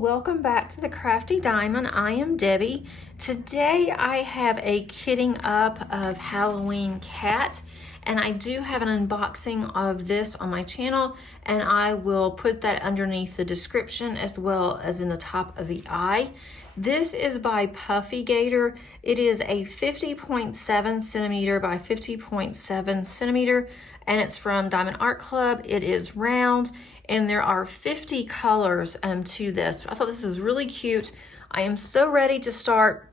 welcome back to the Crafty Diamond. I am Debbie. Today I have a kitting up of Halloween cat, and I do have an unboxing of this on my channel, and I will put that underneath the description as well as in the top of the eye. This is by Puffy Gator. It is a 50.7 centimeter by 50.7 centimeter, and it's from Diamond Art Club. It is round, and there are 50 colors to this. I thought this was really cute. I am so ready to start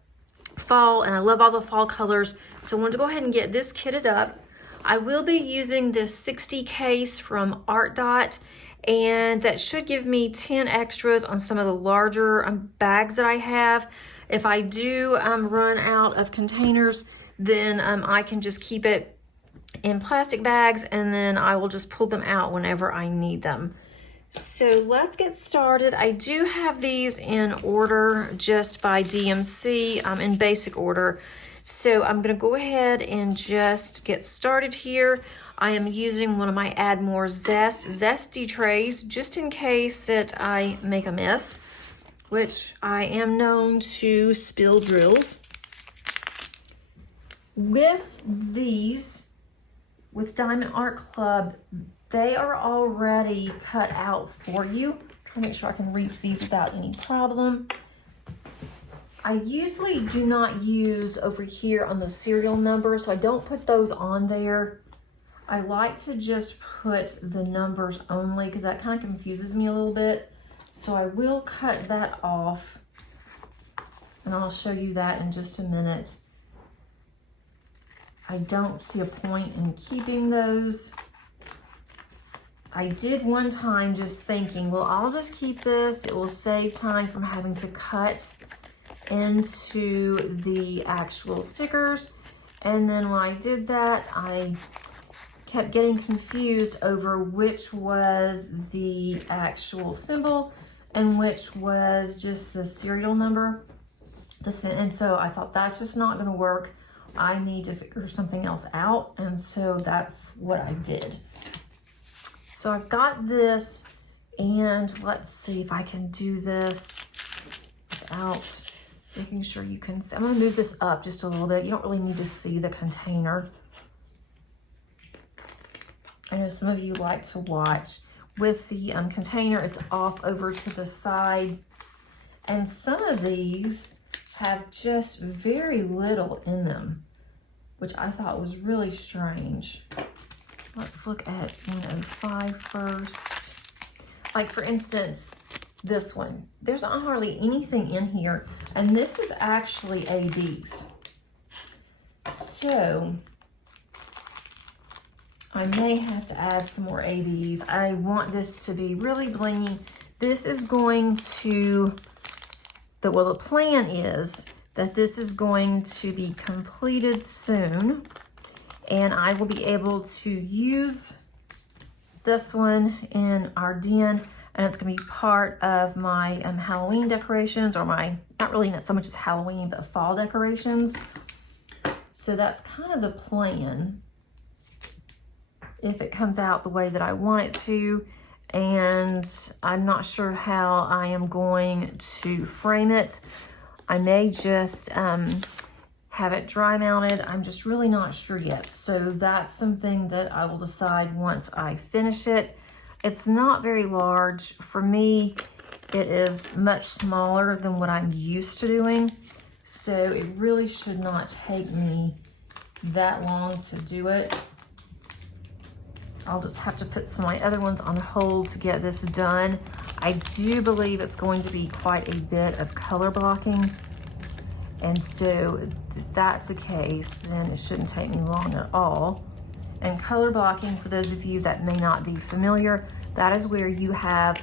fall, and I love all the fall colors, so I wanted to go ahead and get this kitted up. I will be using this 60 case from Art Dot, and that should give me 10 extras on some of the larger bags that I have. If I do run out of containers, then I can just keep it in plastic bags, and then I will just pull them out whenever I need them. So let's get started. I do have these in order just by DMC, in basic order. So I'm gonna go ahead and just get started here. I am using one of my Add More Zesty trays just in case that I make a mess, which I am known to spill drills. With these, with Diamond Art Club, they are already cut out for you. Try to make sure I can reach these without any problem. I usually do not use over here on the serial number, so I don't put those on there. I like to just put the numbers only because that kind of confuses me a little bit. So I will cut that off, and I'll show you that in just a minute. I don't see a point in keeping those. I did one time just thinking, well, I'll just keep this. It will save time from having to cut into the actual stickers. And then when I did that, I kept getting confused over which was the actual symbol and which was just the serial number. And so I thought that's just not going to work. I need to figure something else out. And so that's what I did. So I've got this, and let's see if I can do this without making sure you can see. I'm going to move this up just a little bit. You don't really need to see the container. I know some of you like to watch. With the container, it's off over to the side. And some of these have just very little in them, which I thought was really strange. Let's look at 105 first. Like for instance, this one. There's not hardly anything in here, and this is actually ABs. So I may have to add some more ABs. I want this to be really blingy. This is going to, the plan is that this is going to be completed soon, and I will be able to use this one in our den, and it's going to be part of my Halloween decorations, or my, not really so much as Halloween, but fall decorations. So that's kind of the plan, if it comes out the way that I want it to. And I'm not sure how I am going to frame it. I may just have it dry mounted. I'm just really not sure yet. So that's something that I will decide once I finish it. It's not very large. For me, it is much smaller than what I'm used to doing. So it really should not take me that long to do it. I'll just have to put some of my other ones on hold to get this done. I do believe it's going to be quite a bit of color blocking. And so if that's the case, then it shouldn't take me long at all. And color blocking, for those of you that may not be familiar, that is where you have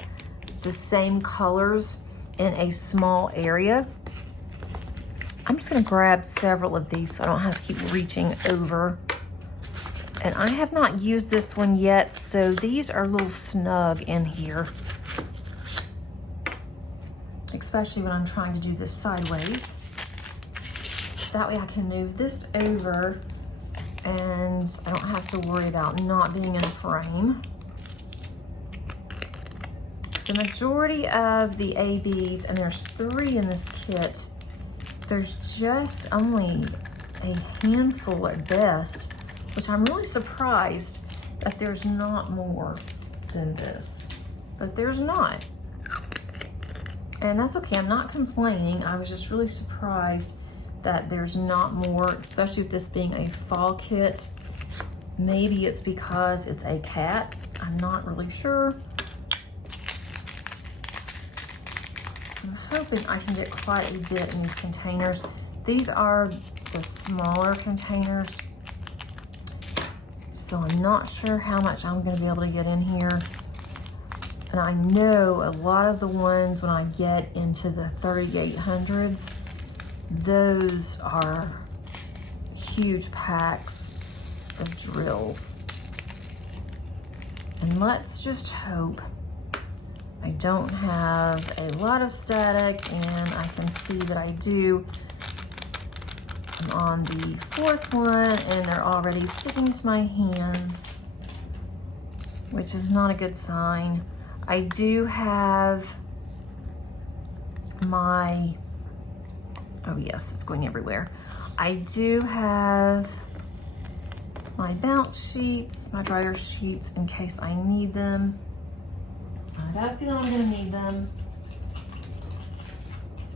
the same colors in a small area. I'm just gonna grab several of these so I don't have to keep reaching over. And I have not used this one yet, so these are a little snug in here, especially when I'm trying to do this sideways. That way I can move this over and I don't have to worry about not being in a frame. the majority of the ABs, and there's 3 in this kit, there's just only a handful at best, which I'm really surprised that there's not more than this, but there's not. And that's okay, I'm not complaining. I was just really surprised that there's not more, especially with this being a fall kit. Maybe it's because it's a cat, I'm not really sure. I'm hoping I can get quite a bit in these containers. These are the smaller containers, so I'm not sure how much I'm going to be able to get in here. And I know a lot of the ones when I get into the 3800s, those are huge packs of drills. And let's just hope I don't have a lot of static, and I can see that I do. I'm on the 4th one and they're already sticking to my hands, which is not a good sign. I do have my, oh yes, it's going everywhere. I do have my bounce sheets, my dryer sheets in case I need them. I got a feeling I'm gonna need them.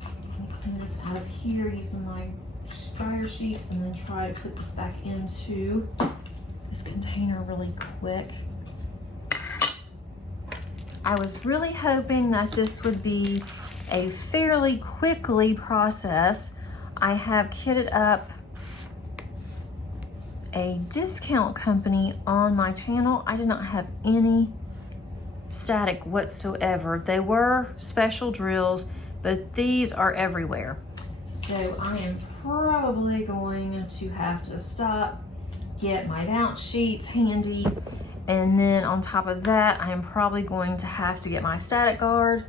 Let me clean this out of here using my dryer sheets and then try to put this back into this container really quick. I was really hoping that this would be a fairly quickly process. I have kitted up a discount company on my channel. I did not have any static whatsoever. They were special drills, but these are everywhere. So I am probably going to have to stop, get my bounce sheets handy, and then on top of that, I am probably going to have to get my static guard.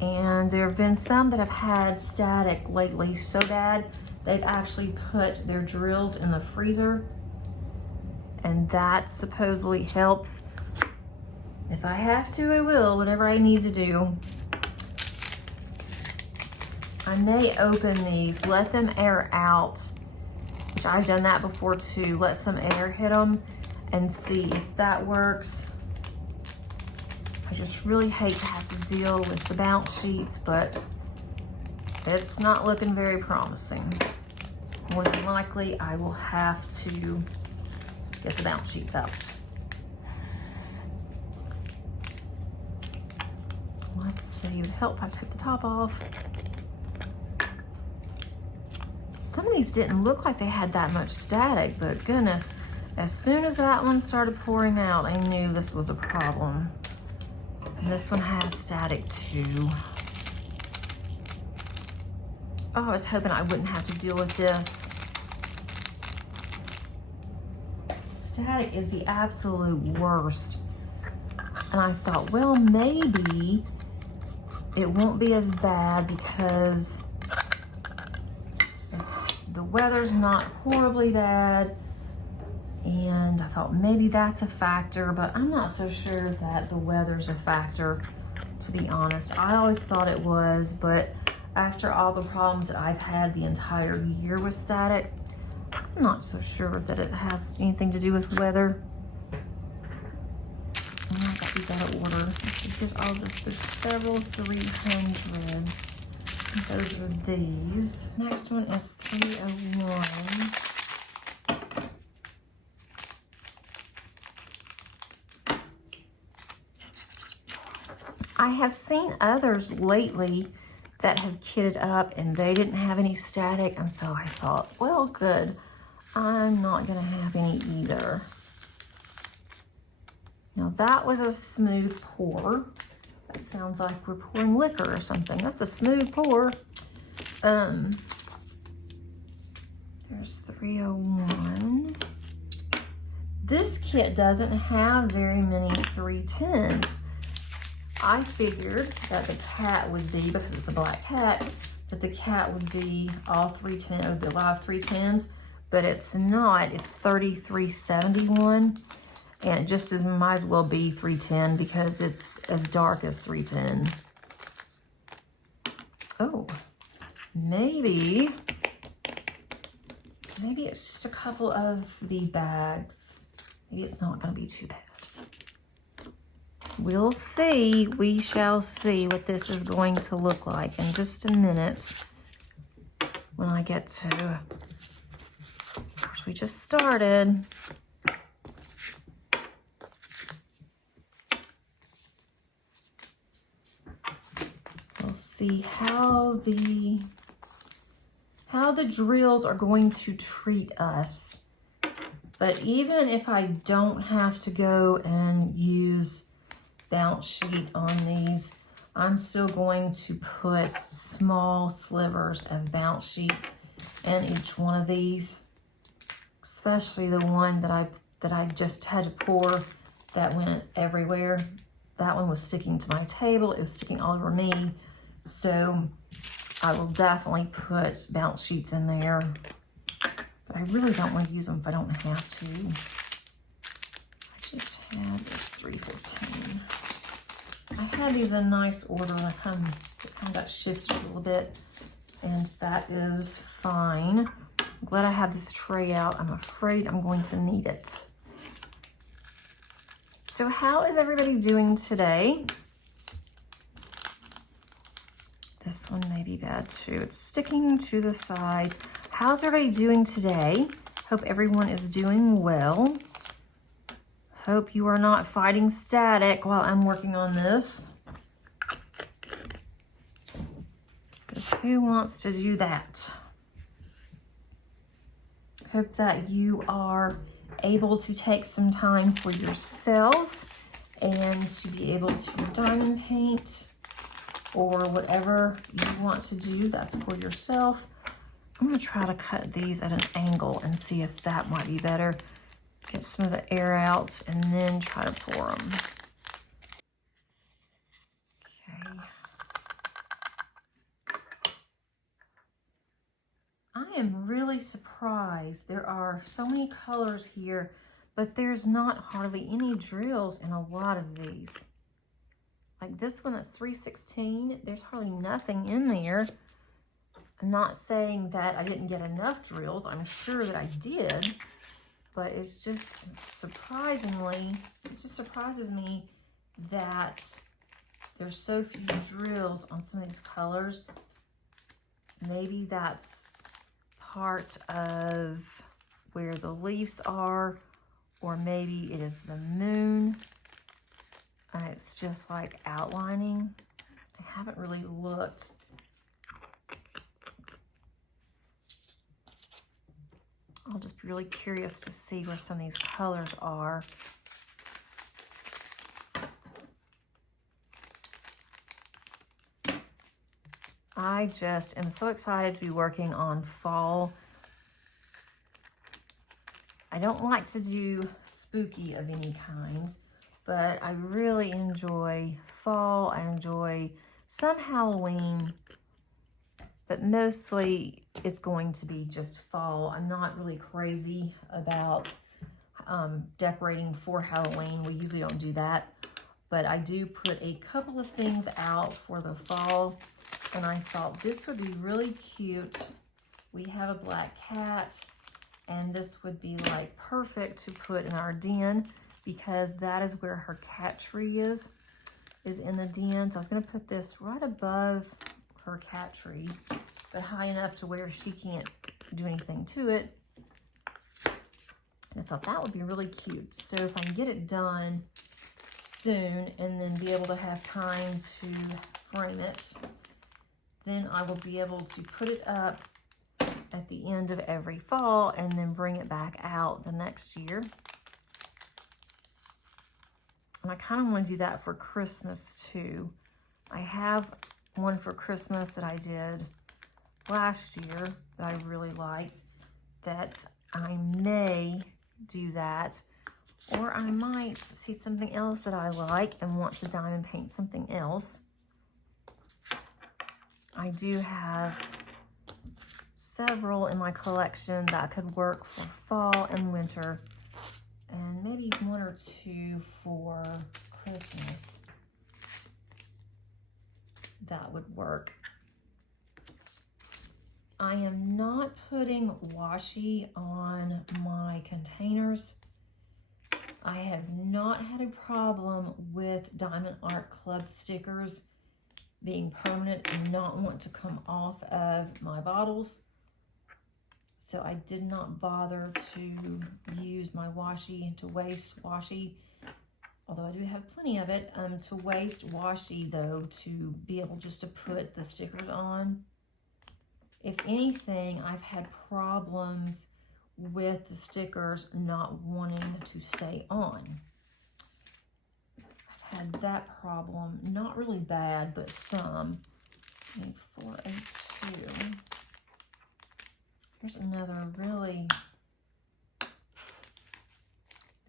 And there have been some that have had static lately so bad, they've actually put their drills in the freezer, and that supposedly helps. If I have to, I will, whatever I need to do. I may open these, let them air out, which I've done that before too. Let some air hit them and see if that works. I just really hate to have to deal with the bounce sheets, but it's not looking very promising. More than likely, I will have to get the bounce sheets out. Let's see, it would help if I took the top off. Some of these didn't look like they had that much static, but goodness, as soon as that one started pouring out, I knew this was a problem. And this one has static too. Oh, I was hoping I wouldn't have to deal with this. Static is the absolute worst. And I thought, well, maybe it won't be as bad because the weather's not horribly bad. And I thought maybe that's a factor, but I'm not so sure that the weather's a factor, to be honest. I always thought it was, but after all the problems that I've had the entire year with static, I'm not so sure that it has anything to do with weather. And I got these out of order. There's several 300s. Those are these. Next one is 301. I have seen others lately that have kitted up and they didn't have any static, and so I thought, well, good. I'm not gonna have any either. Now that was a smooth pour. That sounds like we're pouring liquor or something. That's a smooth pour. There's 301. This kit doesn't have very many 310s. I figured that the cat would be, because it's a black cat, that the cat would be all 310, or a lot of 310s, but it's not. It's 3371. And it just might as well be 310 because it's as dark as 310. Oh, maybe it's just a couple of the bags. Maybe it's not going to be too bad. We'll see. We shall see what this is going to look like in just a minute when I get to... Of course, we just started. We'll see how the drills are going to treat us. But even if I don't have to go and use bounce sheet on these, I'm still going to put small slivers of bounce sheets in each one of these, especially the one that I just had to pour that went everywhere. That one was sticking to my table. It was sticking all over me. So I will definitely put bounce sheets in there, but I really don't want to use them if I don't have to. I just had this 314. I had these in nice order, and it kind of got shifted a little bit, and that is fine. I'm glad I have this tray out. I'm afraid I'm going to need it. So how is everybody doing today? This one may be bad too. It's sticking to the side. How's everybody doing today? Hope everyone is doing well. Hope you are not fighting static while I'm working on this. Because who wants to do that? Hope that you are able to take some time for yourself and to be able to diamond paint or whatever you want to do. That's for yourself. I'm going to try to cut these at an angle and see if that might be better. Get some of the air out and then try to pour them. Okay. I am really surprised. There are so many colors here, but there's not hardly any drills in a lot of these. Like this one that's 316, there's hardly nothing in there. I'm not saying that I didn't get enough drills. I'm sure that I did, but it's just surprisingly, it just surprises me that there's so few drills on some of these colors. Maybe that's part of where the leaves are, or maybe it is the moon. And it's just like outlining. I haven't really looked. I'll just be really curious to see where some of these colors are. I just am so excited to be working on fall. I don't like to do spooky of any kind, but I really enjoy fall. I enjoy some Halloween, but mostly it's going to be just fall. I'm not really crazy about decorating for Halloween. We usually don't do that, but I do put a couple of things out for the fall, and I thought this would be really cute. We have a black cat, and this would be like perfect to put in our den, because that is where her cat tree is in the den. So I was going to put this right above her cat tree, but high enough to where she can't do anything to it. And I thought that would be really cute. So if I can get it done soon and then be able to have time to frame it, then I will be able to put it up at the end of every fall and then bring it back out the next year. And I kind of want to do that for Christmas too. I have one for Christmas that I did last year that I really liked, that I may do that, or I might see something else that I like and want to diamond paint something else. I do have several in my collection that could work for fall and winter and maybe 1 or 2 for Christmas. That would work. I am not putting washi on my containers. I have not had a problem with Diamond Art Club stickers being permanent and not want to come off of my bottles. So I did not bother to use my washi, to waste washi, although I do have plenty of it, to waste washi though, to be able just to put the stickers on. If anything, I've had problems with the stickers not wanting to stay on. I've had that problem, not really bad, but some. I need 402. Here's another really,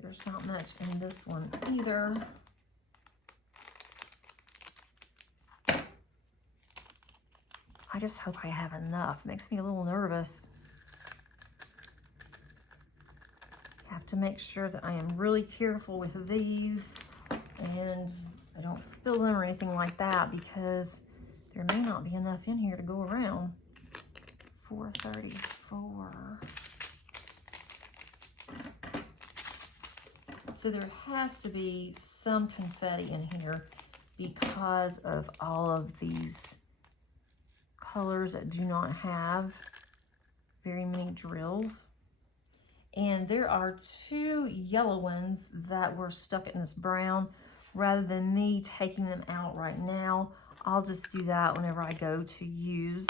there's not much in this one either. I just hope I have enough. Makes me a little nervous. Have to make sure that I am really careful with these and I don't spill them or anything like that, because there may not be enough in here to go around. 434. So there has to be some confetti in here because of all of these colors that do not have very many drills. And there are 2 yellow ones that were stuck in this brown. Rather than me taking them out right now, I'll just do that whenever I go to use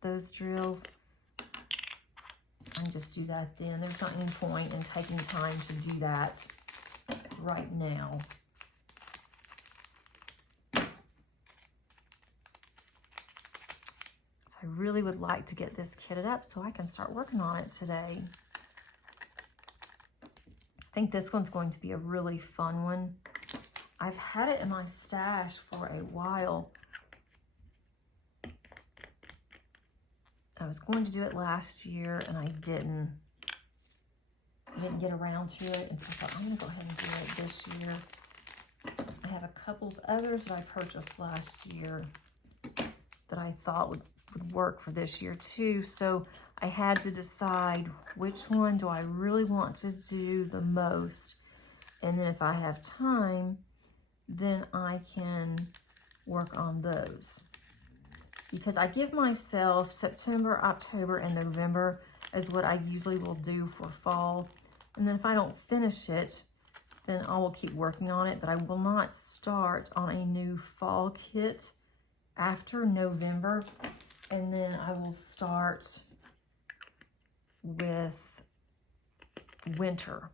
those drills. I just do that then. There's not any point in taking time to do that right now. I really would like to get this kitted up so I can start working on it today. I think this one's going to be a really fun one. I've had it in my stash for a while. I was going to do it last year and I didn't get around to it, and so I thought I'm going to go ahead and do it this year. I have a couple of others that I purchased last year that I thought would work for this year too, so I had to decide which one do I really want to do the most, and then if I have time, then I can work on those. Because I give myself September, October, and November as what I usually will do for fall. And then if I don't finish it, then I will keep working on it, but I will not start on a new fall kit after November. And then I will start with winter.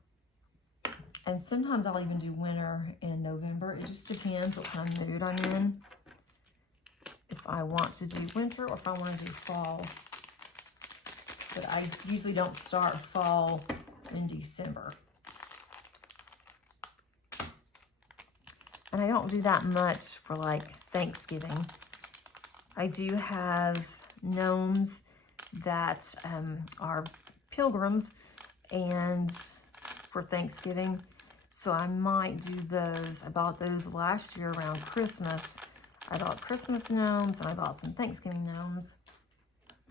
And sometimes I'll even do winter in November. It just depends what kind of mood I'm in. If I want to do winter or if I want to do fall. But I usually don't start fall in December. And I don't do that much for like Thanksgiving. I do have gnomes that are pilgrims and for Thanksgiving. So I might do those. I bought those last year around Christmas. I bought Christmas gnomes and I bought some Thanksgiving gnomes.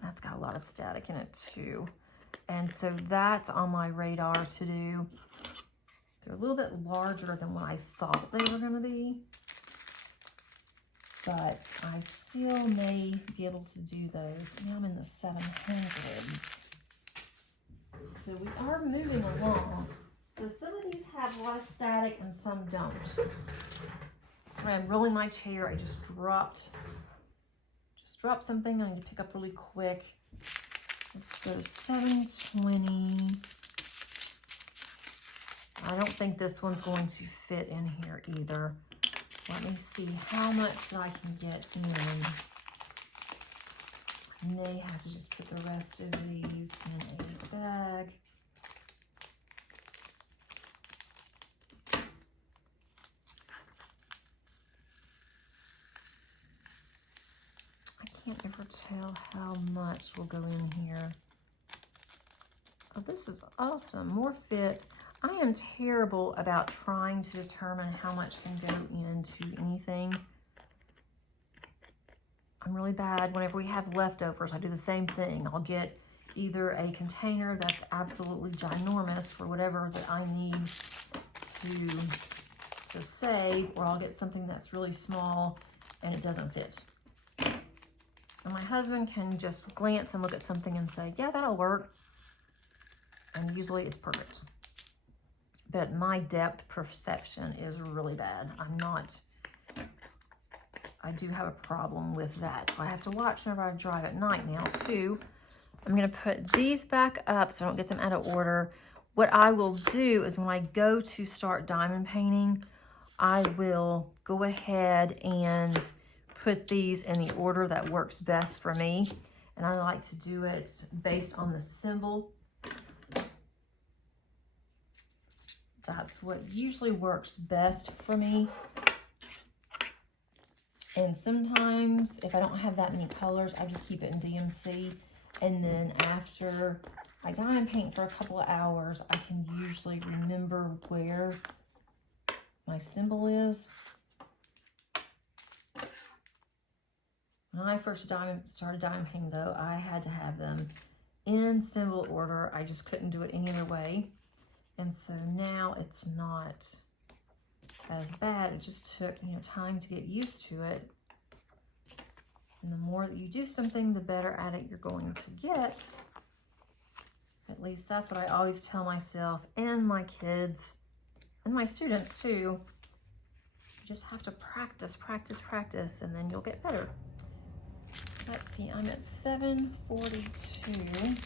That's got a lot of static in it too. And so that's on my radar to do. They're a little bit larger than what I thought they were going to be. But I still may be able to do those. Now I'm in the 700s. So we are moving along. So some of these have a lot of static and some don't. Sorry, I'm rolling my chair. I just dropped something I need to pick up really quick. Let's go 720. I don't think this one's going to fit in here either. Let me see how much I can get in. I may have to just put the rest of these in a bag. I can't ever tell how much will go in here. Oh, this is awesome. More fit. I am terrible about trying to determine how much can go into anything. I'm really bad. Whenever we have leftovers, I do the same thing. I'll get either a container that's absolutely ginormous for whatever that I need to save, or I'll get something that's really small and it doesn't fit. And my husband can just glance and look at something and say, yeah, that'll work. And usually it's perfect. But my depth perception is really bad. I do have a problem with that. So I have to watch whenever I drive at night now too. I'm gonna put these back up so I don't get them out of order. What I will do is when I go to start diamond painting, I will go ahead and put these in the order that works best for me. And I like to do it based on the symbol. That's what usually works best for me. And sometimes if I don't have that many colors, I just keep it in DMC. And then after I diamond paint for a couple of hours, I can usually remember where my symbol is. When I first started diamond painting though, I had to have them in symbol order. I just couldn't do it any other way. And so now it's not as bad. It just took, time to get used to it. And the more that you do something, the better at it you're going to get. At least that's what I always tell myself and my kids and my students too. You just have to practice, practice, practice, and then you'll get better. Let's see, I'm at 7:42.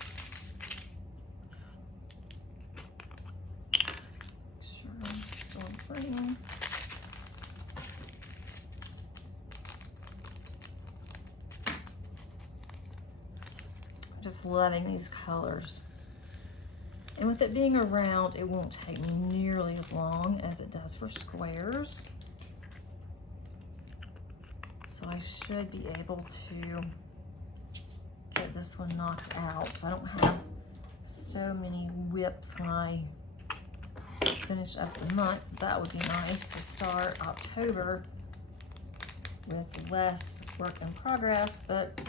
Just loving these colors. And with it being a round, it won't take me nearly as long as it does for squares. So I should be able to get this one knocked out. So I don't have so many whips when I finish up the month. That would be nice to start October with less work in progress, but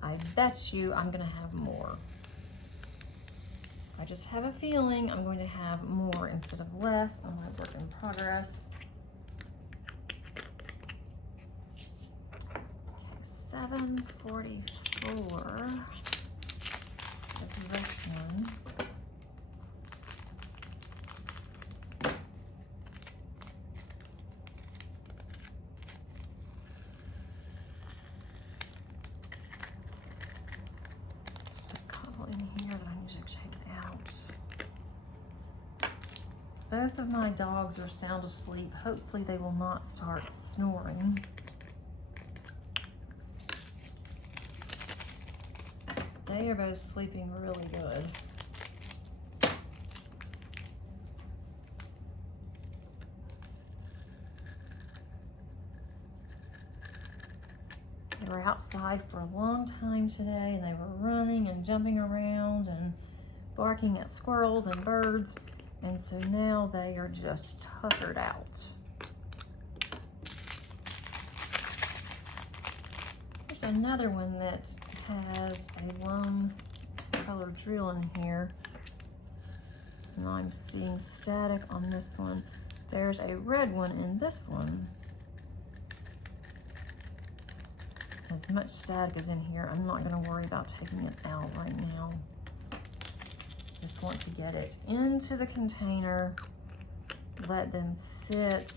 I bet you I'm gonna have more. I just have a feeling I'm going to have more instead of less on my work in progress. Okay, 7:44 is this one. Both of my dogs are sound asleep. Hopefully they will not start snoring. They are both sleeping really good. They were outside for a long time today and they were running and jumping around and barking at squirrels and birds. And so now they are just tuckered out. There's another one that has a lime color drill in here. And I'm seeing static on this one. There's a red one in this one. As much static as in here, I'm not going to worry about taking it out right now. Just want to get it into the container, let them sit,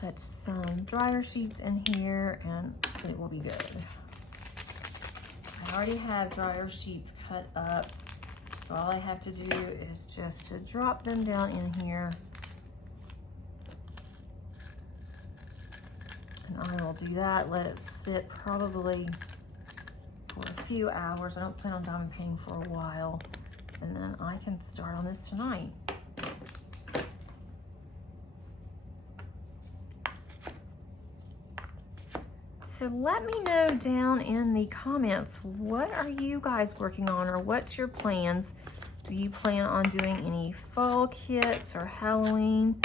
put some dryer sheets in here, and it will be good. I already have dryer sheets cut up, so all I have to do is just to drop them down in here. And I will do that, let it sit probably for a few hours. I don't plan on diamond painting for a while, and then I can start on this tonight. So let me know down in the comments, what are you guys working on, or what's your plans Do you plan on doing any fall kits or Halloween?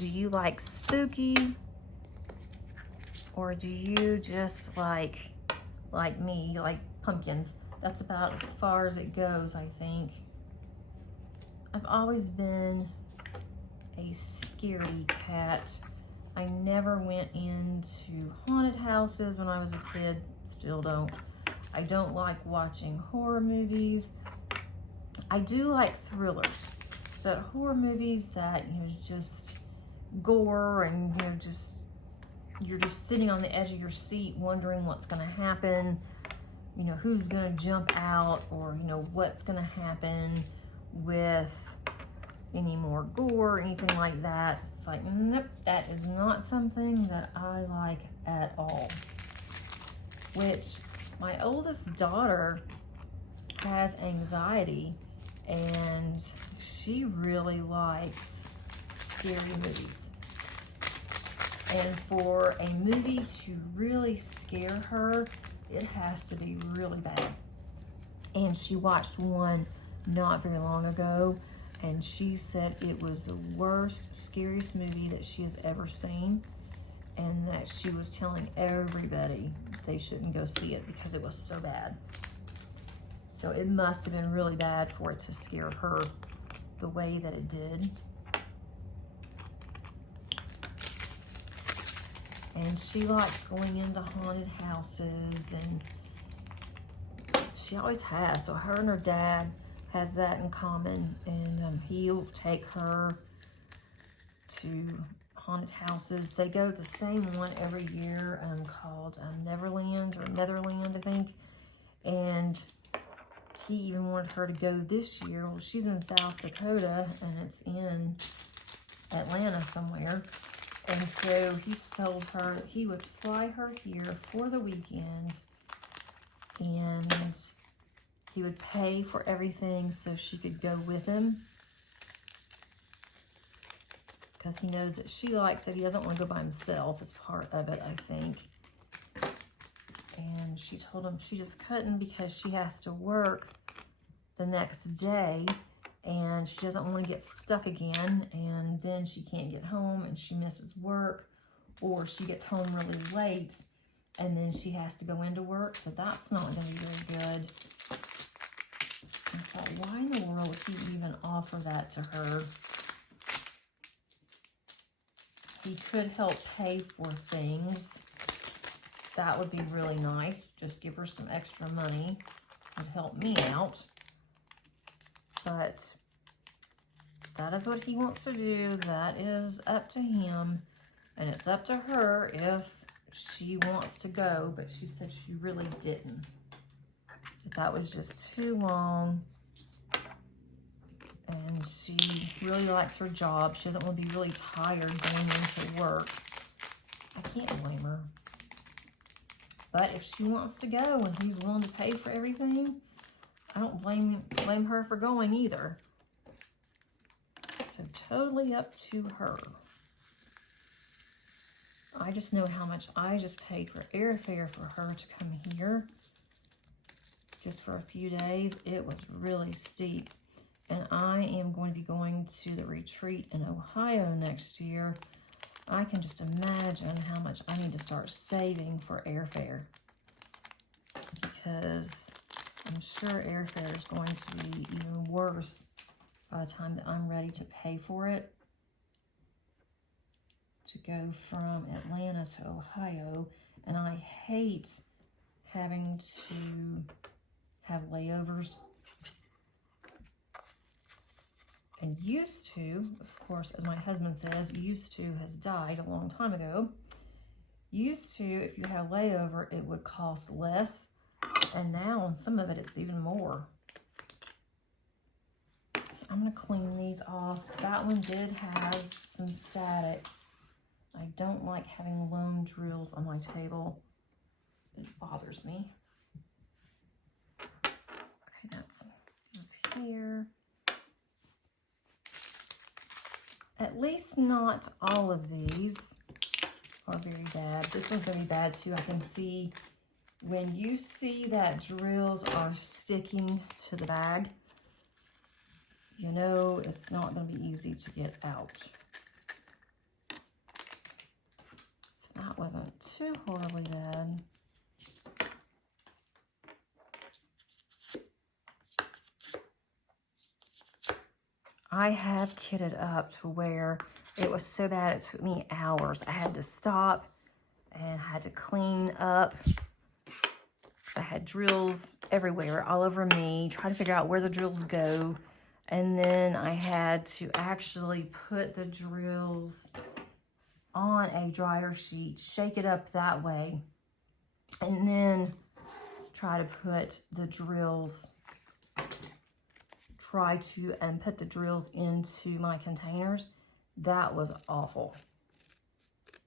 Do you like spooky? Or do you just like me, like pumpkins? That's about as far as it goes, I think. I've always been a scaredy cat. I never went into haunted houses when I was a kid, still don't. I don't like watching horror movies. I do like thrillers, but horror movies that, you know, is just gore and, you know, you're just sitting on the edge of your seat wondering what's gonna happen, you know, who's gonna jump out, or, you know, what's gonna happen with any more gore or anything like that. It's like, nope, that is not something that I like at all. Which, my oldest daughter has anxiety, and she really likes scary movies. And for a movie to really scare her, it has to be really bad. And she watched one not very long ago, and she said it was the worst, scariest movie that she has ever seen, and that she was telling everybody they shouldn't go see it because it was so bad. So it must have been really bad for it to scare her the way that it did. And she likes going into haunted houses, and she always has. So her and her dad has that in common, and he'll take her to haunted houses. They go to the same one every year, called Neverland or Netherland, I think. And he even wanted her to go this year. Well, she's in South Dakota, and it's in Atlanta somewhere. And so he told her that he would fly her here for the weekend, and he would pay for everything so she could go with him, because he knows that she likes it. He doesn't want to go by himself as part of it, I think. And she told him she just couldn't because she has to work the next day, and she doesn't want to get stuck again, and then she can't get home and she misses work, or she gets home really late and then she has to go into work. So that's not going to be very good. I thought, why in the world would he even offer that to her? He could help pay for things. That would be really nice. Just give her some extra money. Would help me out. But that is what he wants to do. That is up to him. And it's up to her if she wants to go. But she said she really didn't. That was just too long. And she really likes her job. She doesn't want to be really tired going into work. I can't blame her. But if she wants to go and he's willing to pay for everything, I don't blame her for going either. So totally up to her. I just know how much I just paid for airfare for her to come here. Just for a few days. It was really steep. And I am going to be going to the retreat in Ohio next year. I can just imagine how much I need to start saving for airfare. Because I'm sure airfare is going to be even worse by the time that I'm ready to pay for it. To go from Atlanta to Ohio. And I hate having to have layovers. And used to, of course, as my husband says, used to has died a long time ago. Used to, if you have layover, it would cost less. And now on some of it, it's even more. I'm going to clean these off. That one did have some static. I don't like having lone drills on my table. It bothers me. Okay, that's here. At least not all of these are very bad. This one's going to be bad too. I can see when you see that drills are sticking to the bag, you know it's not going to be easy to get out. So that wasn't too horribly bad. I have kitted up to where it was so bad it took me hours. I had to stop and I had to clean up. I had drills everywhere, all over me, trying to figure out where the drills go. And then I had to actually put the drills on a dryer sheet, shake it up that way, and then try to put the drills, put the drills into my containers. That was awful.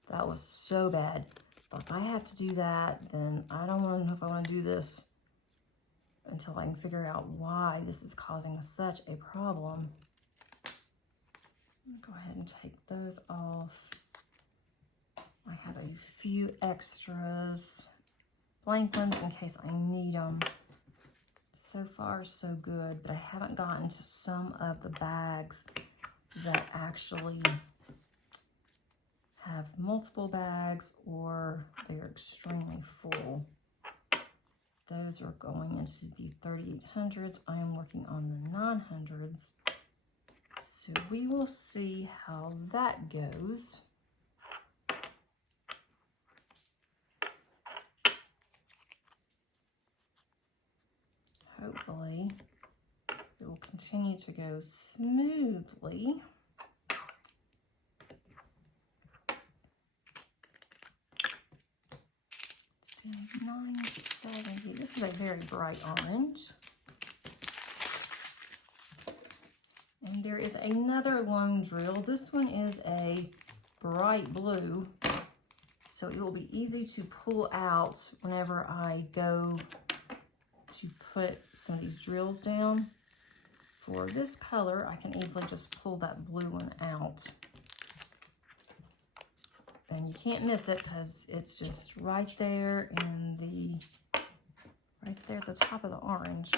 That was so bad. But if I have to do that, then I don't want to know if I want to do this until I can figure out why this is causing such a problem. Go ahead and take those off. I have a few extras, blank ones in case I need them. So far, so good, but I haven't gotten to some of the bags that actually have multiple bags or they're extremely full. Those are going into the 3800s. I am working on the 900s. So we will see how that goes. Hopefully it will continue to go smoothly. So 970. This is a very bright orange. And there is another lone drill. This one is a bright blue, so it will be easy to pull out whenever I go to put some of these drills down. For this color, I can easily just pull that blue one out. And you can't miss it because it's just right there in right there at the top of the orange.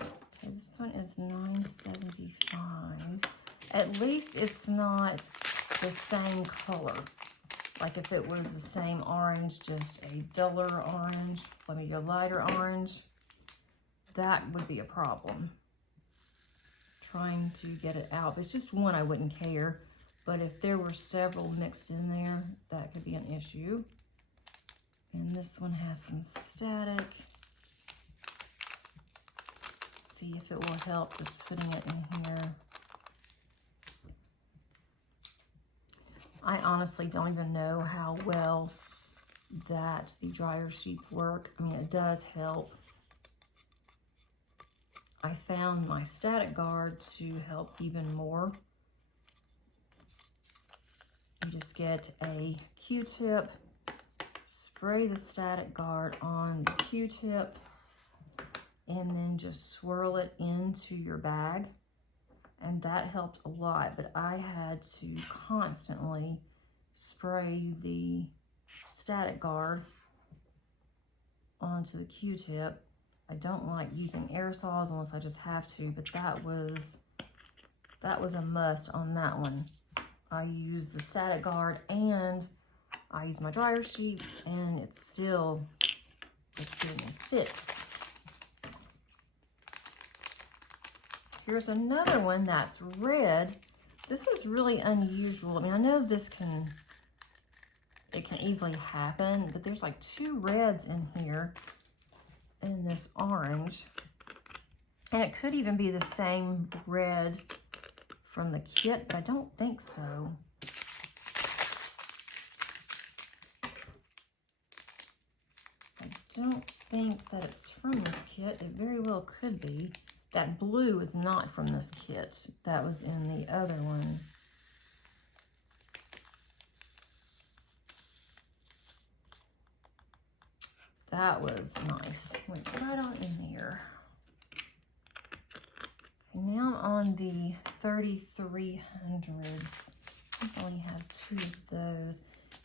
Okay, this one is 975. At least it's not the same color. Like if it was the same orange, just a duller orange, maybe a lighter orange, that would be a problem. Trying to get it out. If it's just one, I wouldn't care. But if there were several mixed in there, that could be an issue. And this one has some static. See if it will help just putting it in here. I honestly don't even know how well that the dryer sheets work. I mean, it does help. I found my static guard to help even more. You just get a Q-tip, spray the static guard on the Q-tip, and then just swirl it into your bag. And that helped a lot, but I had to constantly spray the static guard onto the Q-tip. I don't like using aerosols unless I just have to, but that was a must on that one. I use the static guard and I use my dryer sheets, and it's still just getting fixed. Here's another one that's red. This is really unusual. I mean, I know it can easily happen, but there's like 2 reds in here and this orange. And it could even be the same red from the kit, but I don't think so. I don't think that it's from this kit. It very well could be. That blue is not from this kit. That was in the other one. That was nice. Went right on in there. And now I'm on the 3300s. I only have 2 of those.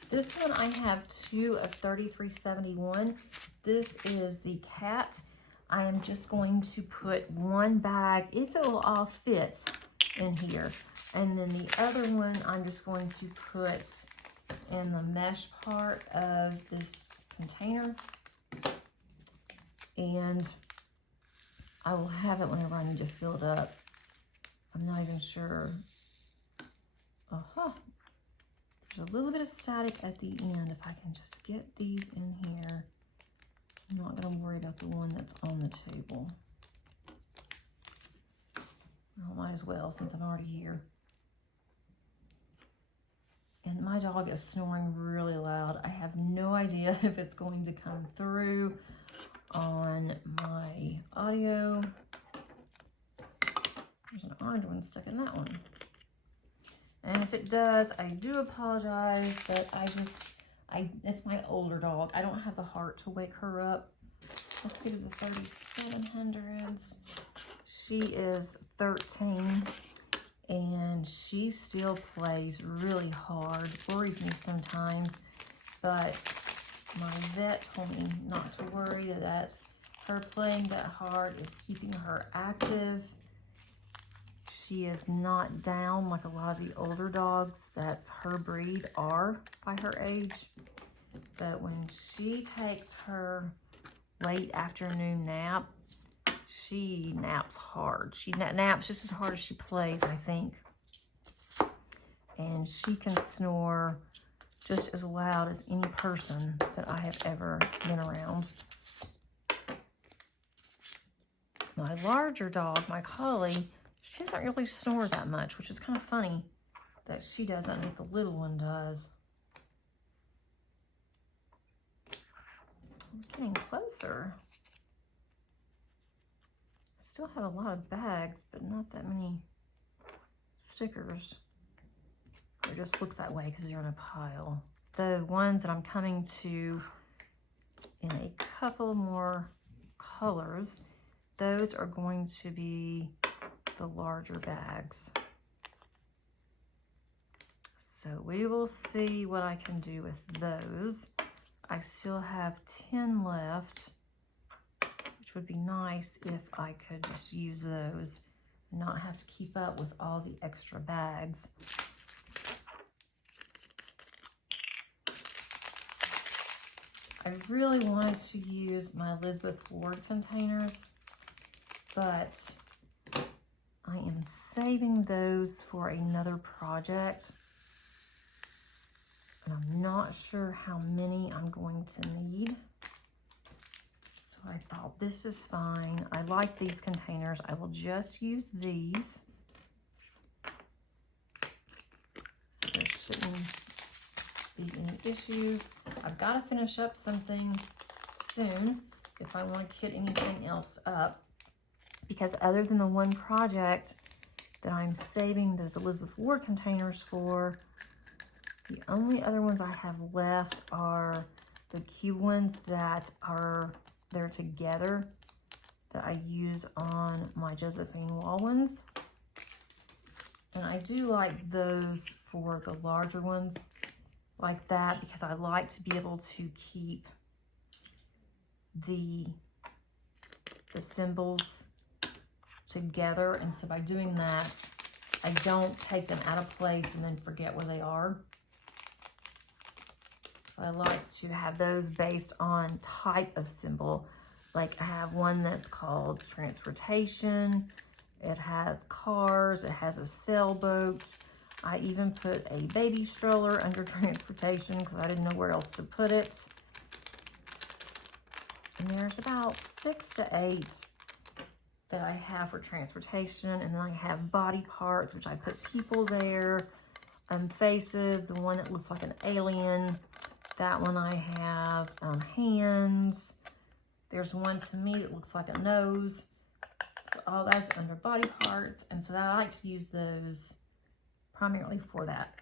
This one I have 2 of 3371. This is the cat. I am just going to put one bag, if it will all fit, in here. And then the other one, I'm just going to put in the mesh part of this container. And I will have it whenever I need to fill it up. I'm not even sure. There's a little bit of static at the end. If I can just get these in here, I'm not going to worry about the one that's on the table. Well, might as well since I'm already here. And my dog is snoring really loud. I have no idea if it's going to come through on my audio. There's an orange one stuck in that one. And if it does, I do apologize, but it's my older dog. I don't have the heart to wake her up. Let's get to the 3700s. She is 13, and she still plays really hard. Worries me sometimes, but my vet told me not to worry, that her playing that hard is keeping her active. She is not down like a lot of the older dogs that's her breed are by her age. But when she takes her late afternoon nap, she naps hard. She naps just as hard as she plays, I think. And she can snore just as loud as any person that I have ever been around. My larger dog, my collie, she doesn't really snore that much, which is kind of funny that she doesn't, but the little one does. I'm getting closer. I still have a lot of bags, but not that many stickers. It just looks that way because they're in a pile. The ones that I'm coming to in a couple more colors, those are going to be the larger bags. So we will see what I can do with those. I still have 10 left, which would be nice if I could just use those and not have to keep up with all the extra bags. I really want to use my Elizabeth Ward containers, but I am saving those for another project. And I'm not sure how many I'm going to need. So I thought this is fine. I like these containers. I will just use these. So there shouldn't be any issues. I've got to finish up something soon if I want to kit anything else up. Because other than the one project that I'm saving those Elizabeth Ward containers for, the only other ones I have left are the cube ones that are there together that I use on my Josephine Wall ones. And I do like those for the larger ones like that because I like to be able to keep the symbols together, and so by doing that I don't take them out of place and then forget where they are. So I like to have those based on type of symbol. Like I have one that's called transportation, it has cars, it has a sailboat. I even put a baby stroller under transportation because I didn't know where else to put it. And there's about 6 to 8 that I have for transportation, and then I have body parts, which I put people there, faces, the one that looks like an alien, that one I have hands, there's one to me that looks like a nose, so all those are under body parts, and so I like to use those primarily for that.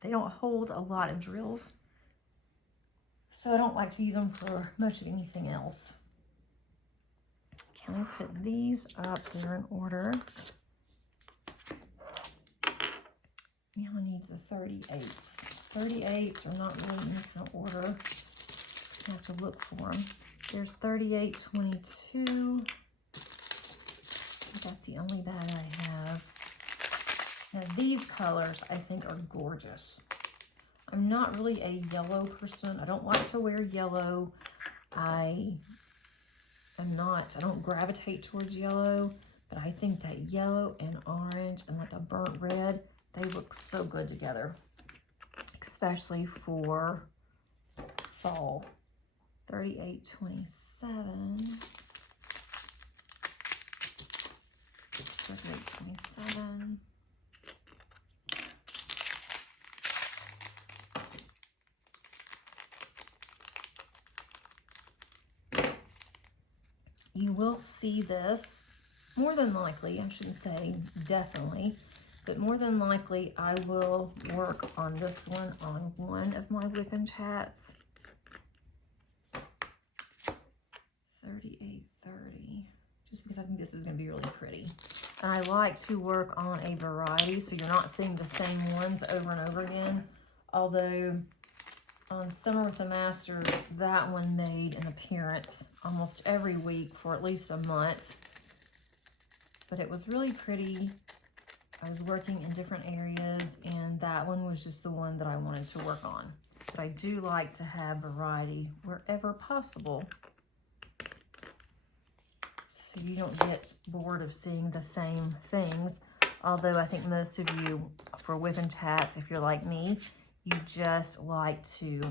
They don't hold a lot of drills, so I don't like to use them for much of anything else. Can I put these up so they're in order? Now I need the 38s. 38s are not really in this kind of order. I have to look for them. There's 38.22. That's the only bag I have. Now these colors I think are gorgeous. I'm not really a yellow person. I don't like to wear yellow. I don't gravitate towards yellow, but I think that yellow and orange and like a burnt red, they look so good together, especially for fall. 38.27. 38.27. You will see this, more than likely, I shouldn't say definitely, but more than likely I will work on this one on one of my whip and chats. 38.30, just because I think this is going to be really pretty. And I like to work on a variety, so you're not seeing the same ones over and over again. Although on Summer with the Masters, that one made an appearance almost every week for at least a month. But it was really pretty. I was working in different areas, and that one was just the one that I wanted to work on. But I do like to have variety wherever possible, so you don't get bored of seeing the same things. Although I think most of you, for whip and chats, if you're like me, you just like to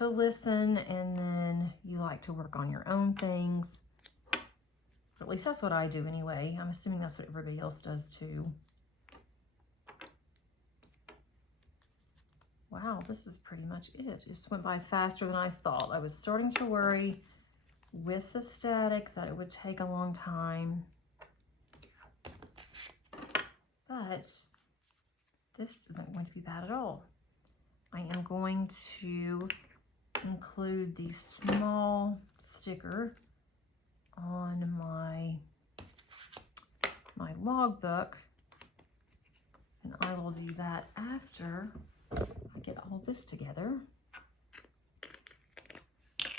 listen, and then you like to work on your own things. Or at least that's what I do anyway. I'm assuming that's what everybody else does too. Wow, this is pretty much it. It just went by faster than I thought. I was starting to worry with the static that it would take a long time. But this isn't going to be bad at all. I am going to include the small sticker on my logbook, and I will do that after I get all this together.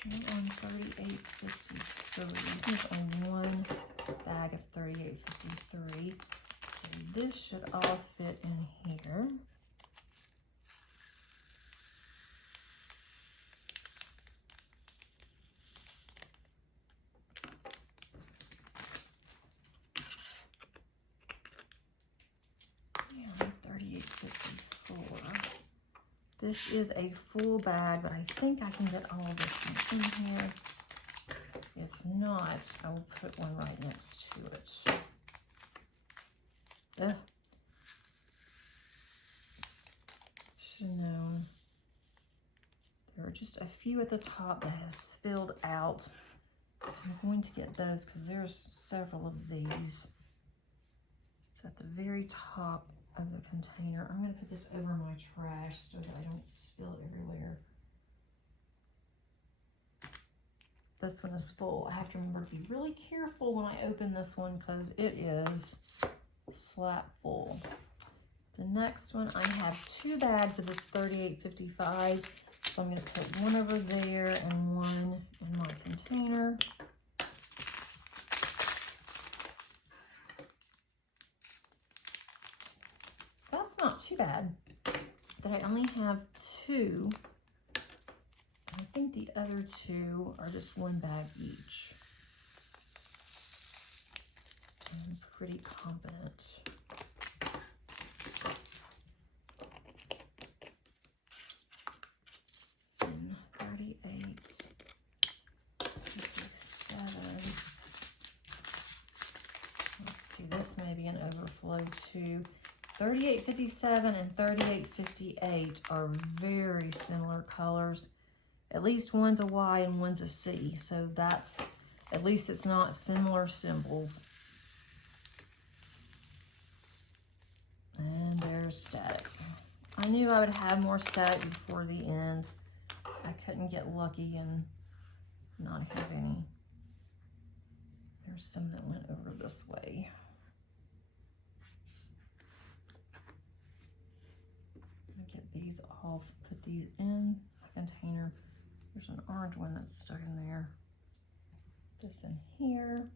And on 38.53, here's on one bag of 38.53. So this should all fit in here. Yeah, 38.54. This is a full bag, but I think I can get all this in here. If not, I will put one right next to it. Ugh. Should have known. There are just a few at the top that have spilled out. So I'm going to get those because there's several of these. It's at the very top of the container. I'm going to put this over my trash so that I don't spill it everywhere. This one is full. I have to remember to be really careful when I open this one because it is slap full. The next one, I have 2 bags of this 38.55. So I'm going to put one over there and one in my container. That's not too bad. But I only have 2. I think the other 2 are just one bag each. I'm pretty confident. And 38.57. Let's see, this may be an overflow too. 38.57 and 38.58 are very similar colors. At least one's a Y and one's a C. So that's, at least it's not similar symbols. And there's static. I knew I would have more static before the end. I couldn't get lucky and not have any. There's some that went over this way. Get these off, put these in a container There's an orange one that's stuck in there. This in here.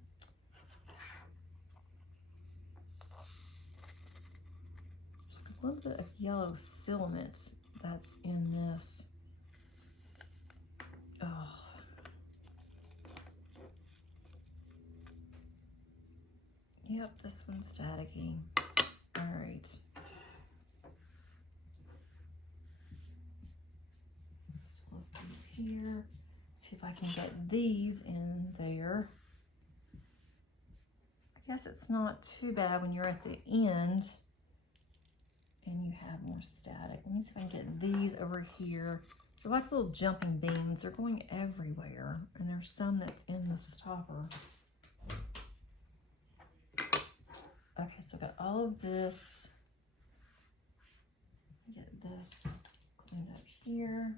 There's a little bit of yellow filament that's in this. Oh. Yep, this one's staticky. All right. Just look through here. See if I can get these in there. I guess it's not too bad when you're at the end and you have more static. Let me see if I can get these over here. They're like little jumping beans. They're going everywhere. And there's some that's in the stopper. Okay, so I've got all of this. Get this cleaned up here.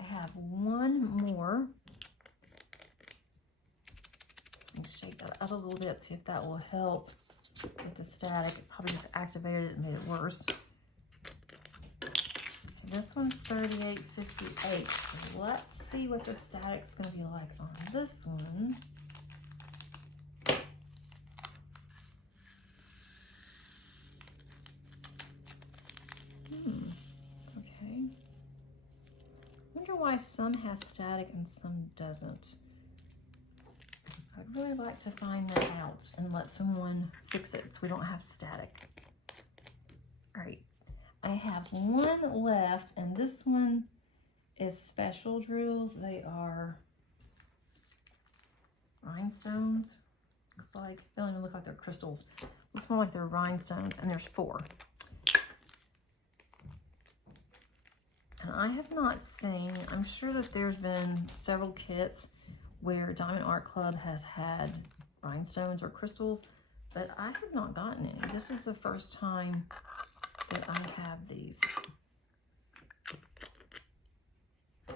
I have one more. Let me shake that out a little bit, see if that will help with the static. It probably just activated it and made it worse. This one's 38.58. So let's see what the static's going to be like on this one. Okay. Wonder why some has static and some doesn't. I'd really like to find that out and let someone fix it so we don't have static. All right. I have one left, and this one is special drills. They are rhinestones. Looks like, they don't even look like they're crystals. Looks more like they're rhinestones, and there's 4. And I have not seen, I'm sure that there's been several kits where Diamond Art Club has had rhinestones or crystals, but I have not gotten any. This is the first time that I have these.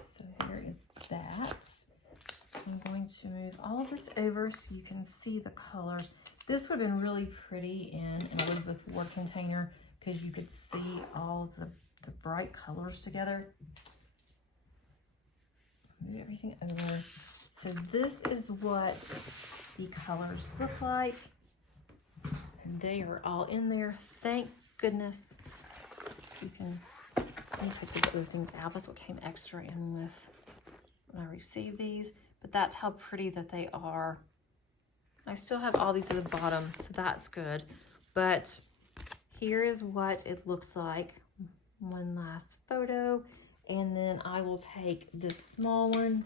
So here is that. So I'm going to move all of this over so you can see the colors. This would have been really pretty in an Elizabeth Ward container because you could see all of the bright colors together. Move everything over. So this is what the colors look like. And they are all in there. Thank goodness. You can, let me take these other things out. That's what came extra in with when I received these. But that's how pretty that they are. I still have all these at the bottom, so that's good. But here is what it looks like. One last photo. And then I will take this small one,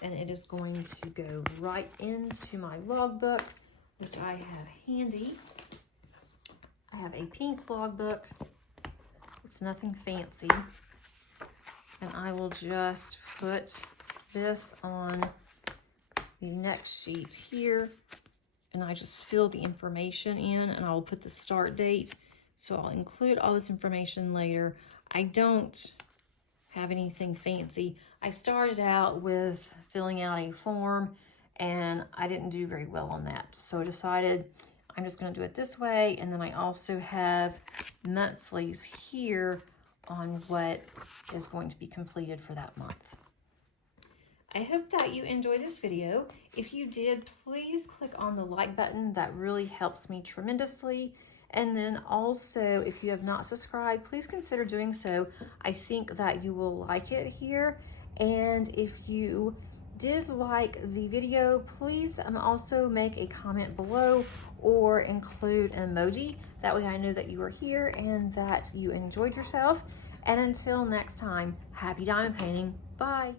and it is going to go right into my logbook, which I have handy. I have a pink logbook. It's nothing fancy. And I will just put this on the next sheet here, and I just fill the information in, and I will put the start date. So I'll include all this information later. I don't have anything fancy. I started out with filling out a form, and I didn't do very well on that. So I decided I'm just going to do it this way. And then I also have monthlies here on what is going to be completed for that month. I hope that you enjoyed this video. If you did, please click on the like button. That really helps me tremendously. And then also, if you have not subscribed, please consider doing so. I think that you will like it here. And if you did like the video, please also make a comment below or include an emoji. That way I know that you are here and that you enjoyed yourself. And until next time, happy diamond painting. Bye.